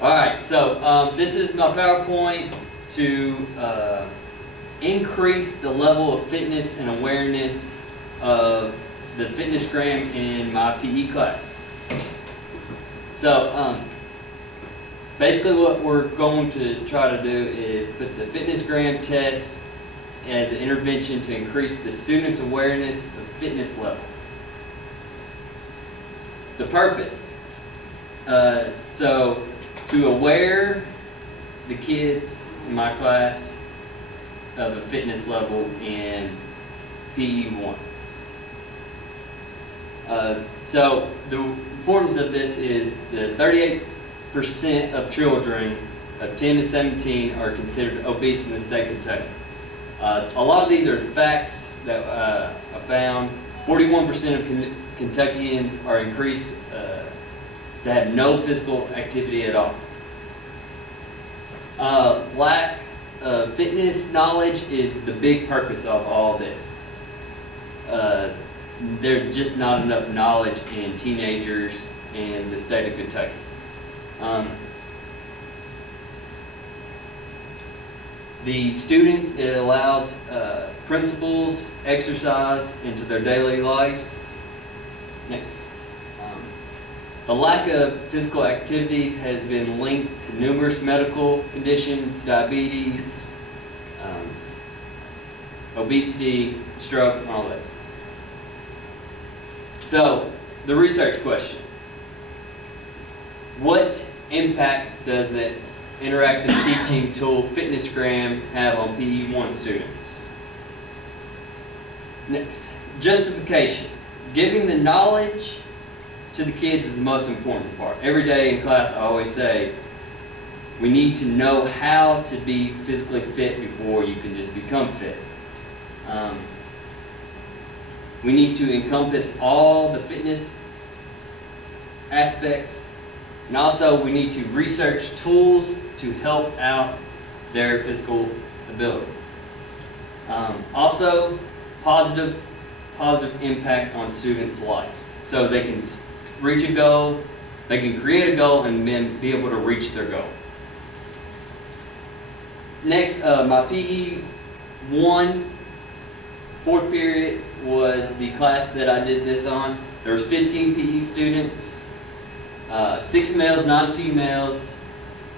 Alright, so this is my PowerPoint to increase the level of fitness and awareness of the fitness gram in my PE class. So basically what we're going to try to do is put the fitness gram test as an intervention to increase the students' awareness of fitness level. The purpose. So to aware the kids in my class of a fitness level in PE1. So the importance of this is the 38% of children of 10 to 17 are considered obese in the state of Kentucky. A lot of these are facts that I found. 41% of Kentuckians are increased to have no physical activity at all. Lack of fitness knowledge is the big purpose of all this. There's just not enough knowledge in teenagers in the state of Kentucky. The students, it allows principles, exercise into their daily lives. Next. The lack of physical activities has been linked to numerous medical conditions, diabetes, obesity, stroke, and all that. So, the research question. What impact does the interactive teaching tool FitnessGram have on PE1 students? Next, justification. Giving the knowledge to the kids is the most important part. Every day in class I always say, we need to know how to be physically fit before you can just become fit. We need to encompass all the fitness aspects, and also we need to research tools to help out their physical ability. Also, positive impact on students' lives. So they can reach a goal, they can create a goal, and then be able to reach their goal. Next, my PE1 fourth period was the class that I did this on. There was 15 PE students, 6 males, 9 females,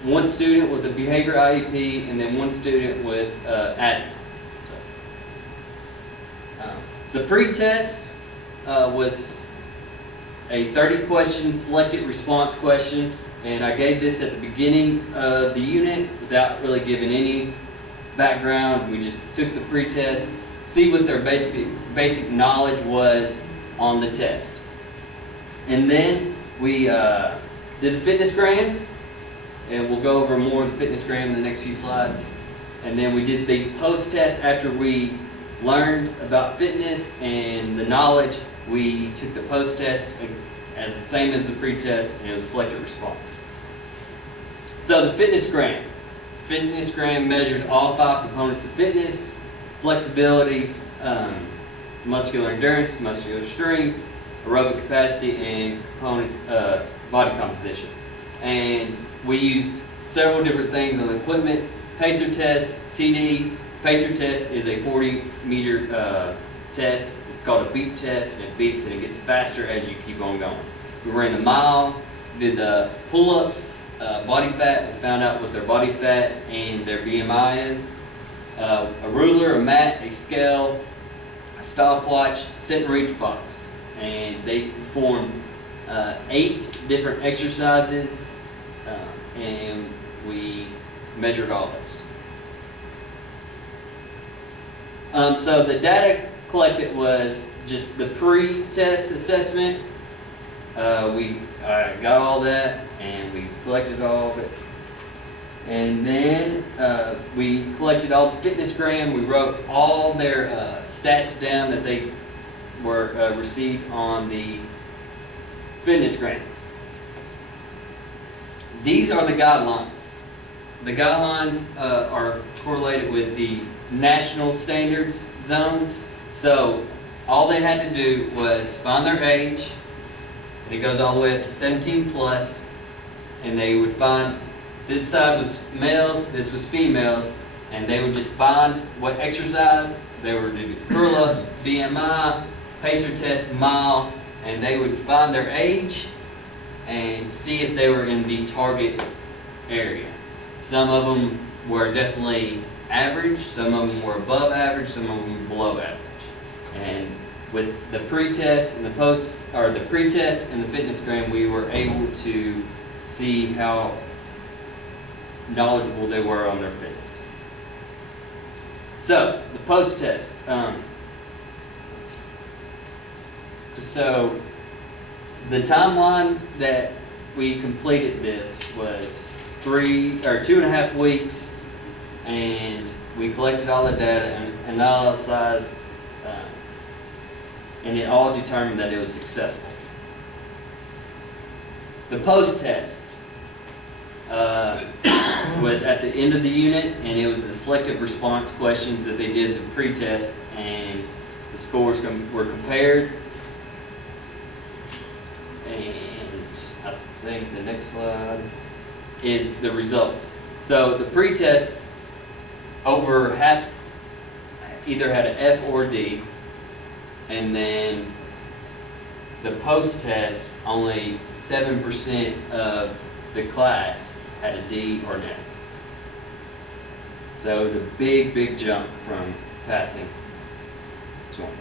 1 student with a behavior IEP, and then 1 student with asthma. The pre-test was a 30-question selected response question, and I gave this at the beginning of the unit without really giving any background. We just took the pre-test, see what their basic knowledge was on the test. And then we did the fitness gram, and we'll go over more of the fitness gram in the next few slides. And then we did the post-test after we learned about fitness and the knowledge. We took the post-test as the same as the pre-test, and it was selected response. So the fitness gram. Fitness gram measures all 5 components of fitness: flexibility, muscular endurance, muscular strength, aerobic capacity, and component body composition. And we used several different things on the equipment. Pacer test, CD. Pacer test is a 40-meter test. It's called a beep test, and it beeps and it gets faster as you keep on going. We ran the mile, did the pull-ups, body fat. We found out what their body fat and their BMI is. A ruler, a mat, a scale, a stopwatch, sit and reach box. And they performed 8 different exercises, and we measured all those. So the data collected was just the pre-test assessment. We got all that, and we collected all of it. And then we collected all the fitness gram. We wrote all their stats down that they were received on the fitness gram. These are the guidelines. The guidelines are correlated with the national standards zones. So all they had to do was find their age, and it goes all the way up to 17 plus, and they would find this side was males, this was females, and they would just find what exercise they were doing, curl-ups, BMI, pacer test, mile, and they would find their age and see if they were in the target area. Some of them were definitely average, some of them were above average, some of them below average. And with the pre-test and the post, or the pre-test and the fitness gram, we were able to see how knowledgeable they were on their fitness. So, the post-test. So, the timeline that we completed this was 2.5 weeks, and we collected all the data and analyzed, and it all determined that it was successful. The post-test was at the end of the unit, and it was the selective response questions that they did the pre-test, and the scores were compared. And I think the next slide is the results. So the pre-test, over half either had an F or D, and then the post-test, only 7% of the class had a D or an F. So it was a big, big jump from passing this one.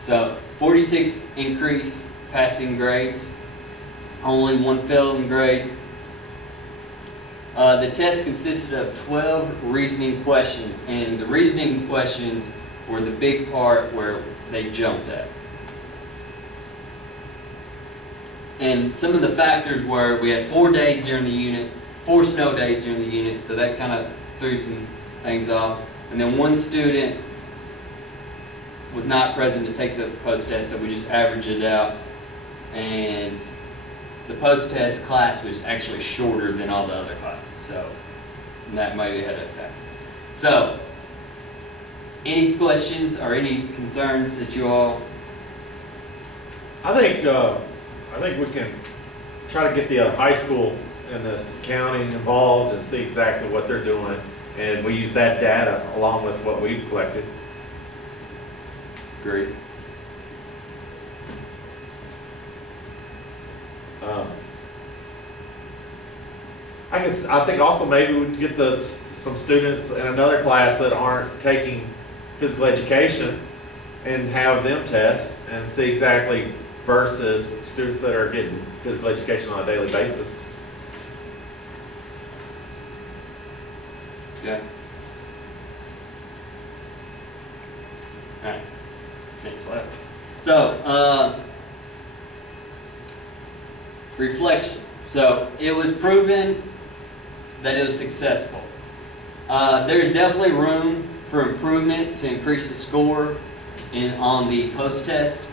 So 46 increase passing grades, only one failing grade. The test consisted of 12 reasoning questions, and the reasoning questions were the big part where they jumped at. And some of the factors were, we had 4 days during the unit, 4 snow days during the unit, so that kind of threw some things off. And then one student was not present to take the post-test, so we just averaged it out. And the post-test class was actually shorter than all the other classes, so that maybe had an effect. So, any questions or any concerns that you all? I think we can try to get the high school in this county involved and see exactly what they're doing, and we use that data along with what we've collected. Great. I think also maybe we could get some students in another class that aren't taking physical education and have them test and see exactly versus students that are getting physical education on a daily basis. Yeah. All right. Next slide. So, reflection. So, it was proven that it was successful. There's definitely room for improvement to increase the score on the post-test.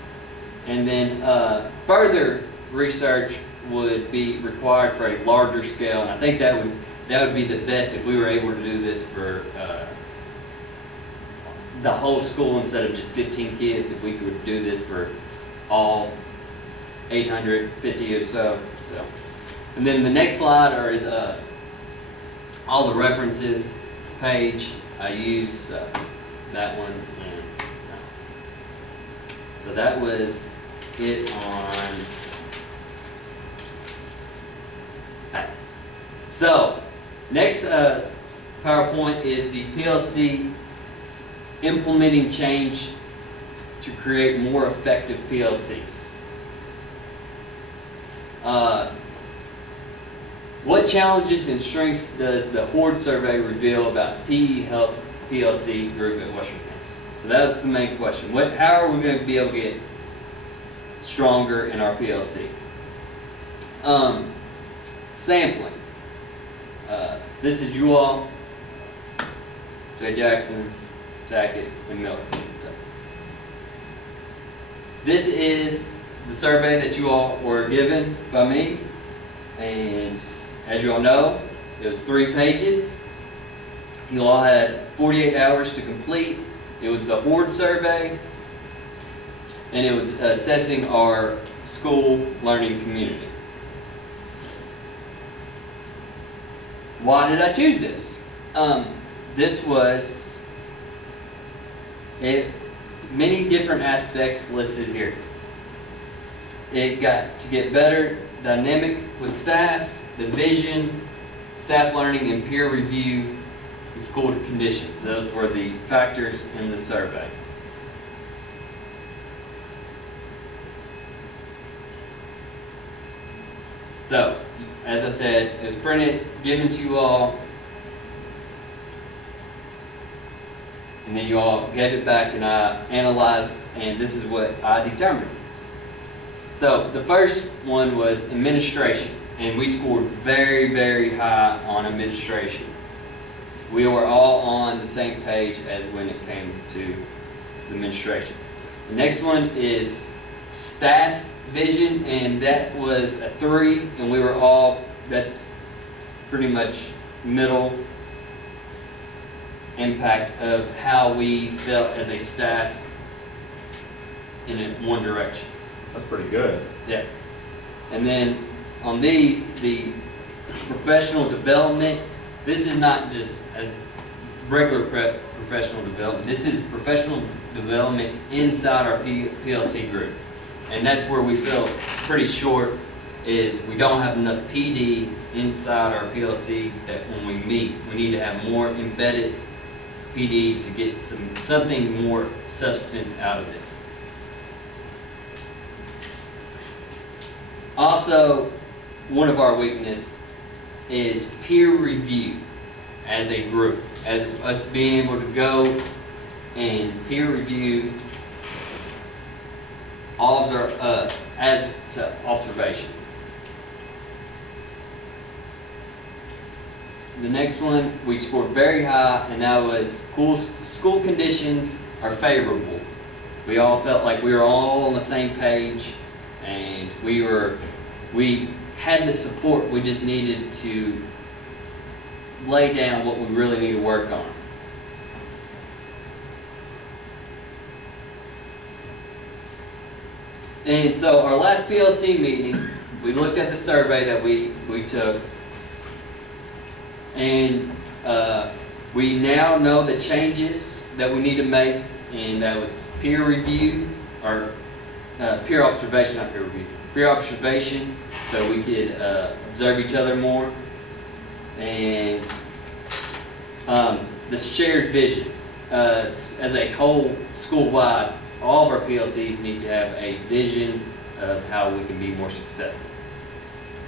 And then further research would be required for a larger scale. And I think that would be the best if we were able to do this for the whole school instead of just 15 kids. If we could do this for all 850 or so. And then the next slide is all the references page. I use that one. And, so that was it on that. So next PowerPoint is the PLC implementing change to create more effective PLCs. What challenges and strengths does the Horde survey reveal about PE Health PLC group at Western Hills? So that's the main question. How are we going to be able to get stronger in our PLC? Sampling. This is you all, Jay Jackson, Jacket, and Miller. This is the survey that you all were given by me, and as you all know, it was 3 pages. You all had 48 hours to complete. It was the Horde survey, and it was assessing our school learning community. Why did I choose this? This was many different aspects listed here. It got to get better dynamic with staff, the vision, staff learning, and peer review and school conditions. Those were the factors in the survey. So, as I said, it was printed, given to you all, and then you all gave it back and I analyzed, and this is what I determined. So, the first one was administration, and we scored very, very high on administration. We were all on the same page as when it came to the administration. The next one is staff vision, and that was a 3, and we were all, that's pretty much middle impact of how we felt as a staff in one direction. That's pretty good. Yeah. And then on these, the professional development, this is not just as regular professional development. This is professional development inside our PLC group. And that's where we feel pretty short, is we don't have enough PD inside our PLCs that when we meet, we need to have more embedded PD to get something more substance out of this. Also, one of our weaknesses is peer review as a group, as us being able to go and peer review all of our, as to observation. The next one, we scored very high, and that was school conditions are favorable. We all felt like we were all on the same page, and we had the support. We just needed to lay down what we really need to work on. And so our last PLC meeting, we looked at the survey that we took, and we now know the changes that we need to make, and that was peer review, or peer observation, not peer review, peer observation, so we could observe each other more, and this shared vision. As a whole, school-wide, all of our PLCs need to have a vision of how we can be more successful.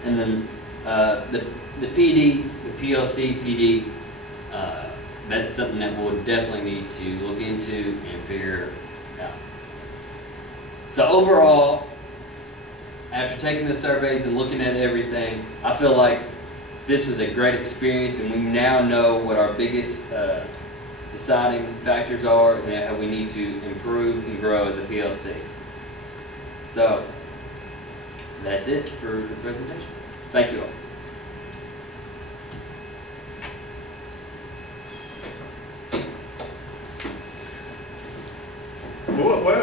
And then the PD, the PLC PD, that's something that we'll definitely need to look into and figure out. So overall, after taking the surveys and looking at everything, I feel like this was a great experience, and we now know what our biggest deciding factors are and how we need to improve and grow as a PLC. So that's it for the presentation. Thank you all. Well,